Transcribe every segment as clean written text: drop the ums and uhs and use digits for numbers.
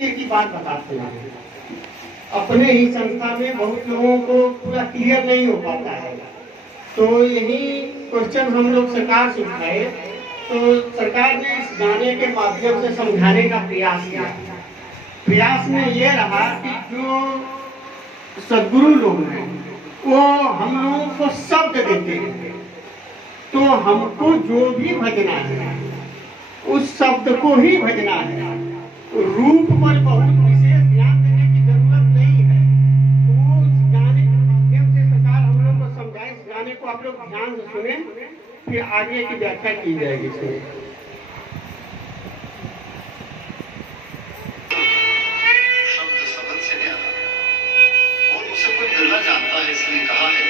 एक ही बात बताते हैं, अपने ही संस्था में बहुत लोगों को पूरा क्लियर नहीं हो पाता है। तो यही क्वेश्चन हम लोग सरकार से उठाए, तो सरकार ने इस गाने के माध्यम से समझाने का प्रयास किया। प्रयास में ये रहा कि जो सद्गुरु लोग हैं वो हम लोगों को शब्द देते हैं, तो हमको जो भी भजना है उस शब्द को ही भजना है। रूप पर बहुत विशेष ध्यान देने की जरूरत नहीं है। तो वो उस गाने के माध्यम से सरकार हम लोग को समझाए। इस गाने को आप लोग ध्यान से सुने, फिर आगे की व्याख्या की जाएगी। सुने। शब्द शब्द से न्यारा, और उसे कोई बिरला जानता है, इसलिए कहा है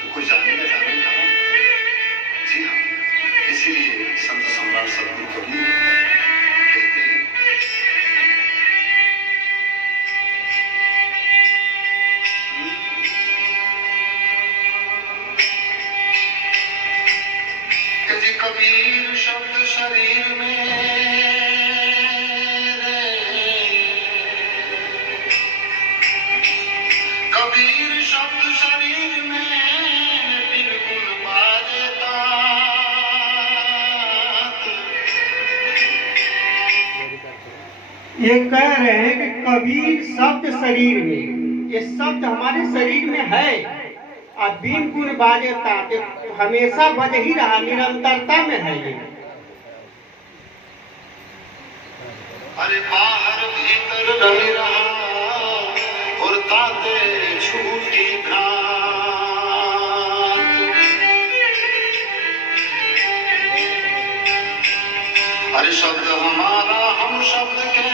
कि कोई जानेगा जानेगा। जी हाँ, इसीलिए संत सम्राट सद्गुरु कबीर कहते हैं, जी कबीर शब्द शरीर में, कबीर शब्द शरीर में बिल्कुल बाजेता। ये कह रहे हैं कि कबीर शब्द शरीर में, ये शब्द हमारे शरीर में है और बिन गुण बाजेता, हमेशा बज ही रहा, निरंतरता में है ये। अरे बाहर भीतर रंग रहा और ताते छूटी भ्रांत। अरे शब्द हमारा हम शब्द के,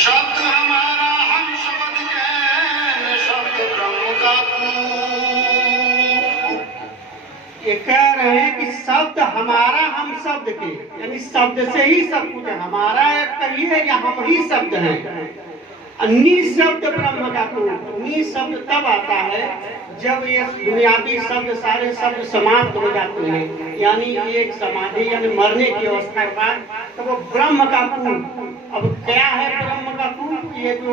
शब्द हमारा हम शब्द के, शब्द ब्रह्म का ये कह रहे हैं कि शब्द हमारा हम शब्द के, यानी शब्द से ही सब कुछ है। हमारा कहिए या हम ही शब्द हैं। निशब्द ब्रह्म का रूप। निशब्द तब आता है जब ये दुनियावी शब्द सारे शब्द समाप्त हो जाते हैं, यानी एक समाधि यानी मरने की अवस्था के बाद, तो वो ब्रह्म का रूप। अब क्या है ब्रह्म का रूप? ये जो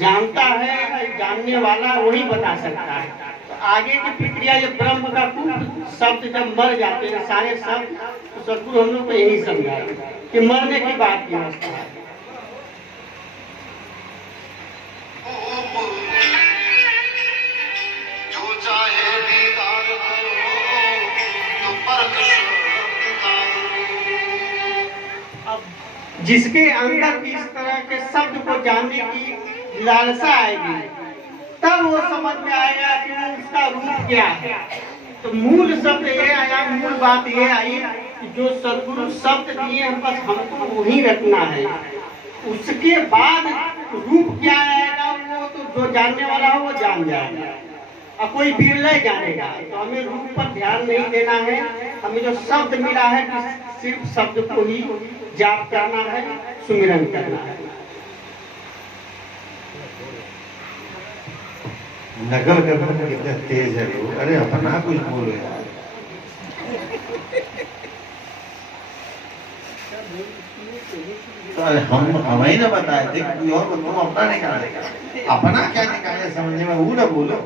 जानता है, जानने वाला वही बता सकता है। तो आगे की प्रक्रिया ये ब्रह्म का रूप शब्द जब मर जाते हैं सारे शब्द, तो सद्गुरु हम लोग को यही समझाए कि मरने की बात की अवस्था है। जो चाहे दीदार करो तो परख अब जिसके अंदर इस तरह के शब्द को जानने की लालसा आएगी, तब वो समझ में आएगा कि उसका रूप क्या है। तो मूल शब्द ये आया, मूल बात ये आई कि जो सद्गुरु शब्द दिए हैं बस हमको वही रखना है। उसके बाद रूप क्या आएगा वो तो जो जानने वाला हो वो जान जाएगा, और कोई बिरले जानेगा। तो हमें रूप पर ध्यान नहीं देना है। हमें जो शब्द मिला है कि सिर्फ शब्द को ही जाप करना है, सुमिरन करना है। नकल करने में कितना तेज है लोग। अरे अपना कुछ बोलो यार। तो हम ही ना बताए थे कि कोई और तुम अपना निकालेगा, अपना क्या निकाले समझने में वो ना बोलो।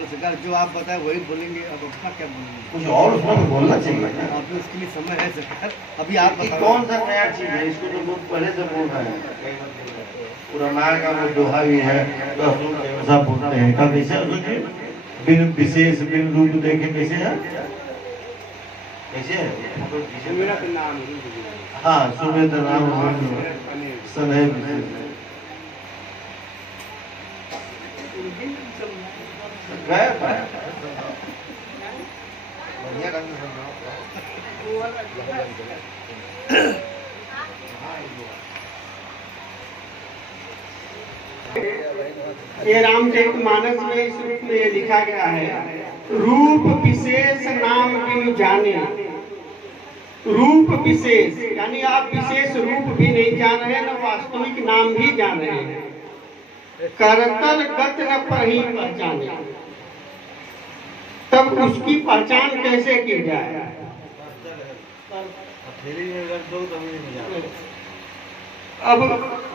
सरकार जो आप बताए वही बोलेंगे, अब अपना क्या बोलेंगे? कुछ और उसमें बोलना चाहिए। आप उसके लिए समय है सरकार, अभी आप बताओ कौन सा नया चीज है? इसको तो लोग पहले से बोल रहे हैं। पुराना का वो दोहा भी है, तो ऐसा बोलते हैं। कब कैसे सोचिए, बिन विशेष बिन रूप देखे कैसे है, कैसे है? हाँ, सुमित नाम सने गए पाया बढ़िया ढंग से ये रामचरितमानस में इस रूप में ये लिखा गया है, रूप विशेष नाम बिनु जाने। रूप विशेष यानी आप विशेष रूप भी नहीं जान रहे, न वास्तविक नाम भी जान रहे हैं। करतल गत न पढ़ी पहचाने, तब उसकी पहचान कैसे की जाए? अब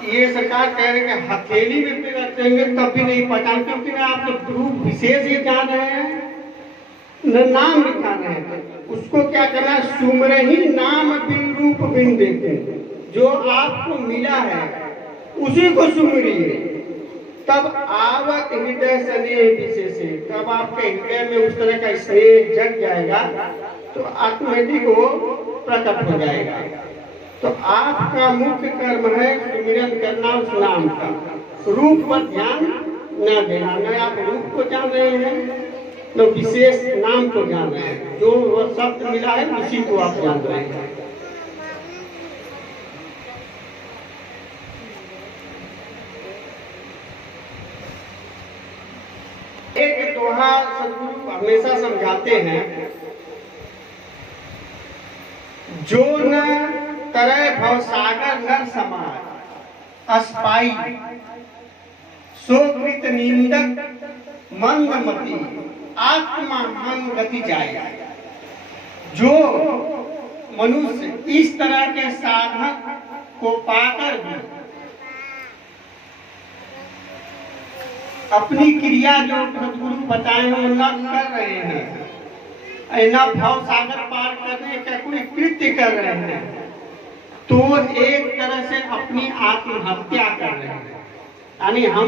ये सरकार कह रही है कि हथेली में पे रखेंगे तब भी नहीं पहचान, क्योंकि ना आप लोग ग्रुप विशेष ये जान रहे हैं न नाम भी जान रहे हैं। उसको क्या करना, सुमरे ही नाम बिन रूप बिन देखे, जो आपको मिला है उसी को सुमरिए, तब आवत हृदय स्नेह विशेष, तब आपके हृदय में उस तरह का स्नेह जग जाएगा तो ऑटोमेटिक वो प्रकट हो जाएगा। तो आपका मुख्य कर्म है सुमिरन करना उस नाम का, रूप पर ध्यान न देना। न आप रूप को जान रहे हैं न विशेष नाम को जान रहे हैं, जो वह शब्द मिला है उसी को आप जान रहे हैं। एक दोहा सदगुरु हमेशा समझाते हैं, जो न तरह भवसागर नर समाज अस्पाई, सो कृत निंदक मंदमती आत्मा मन गति जाए। जो मनुष्य इस तरह के साधक को पाकर भी अपनी क्रिया जो सदगुरु बताए हैं न कर रहे हैं, ऐना भाव सागर पार करने का कोई कृत्य कर रहे हैं, तो एक तरह से अपनी आत्महत्या कर रहे हैं। यानी हम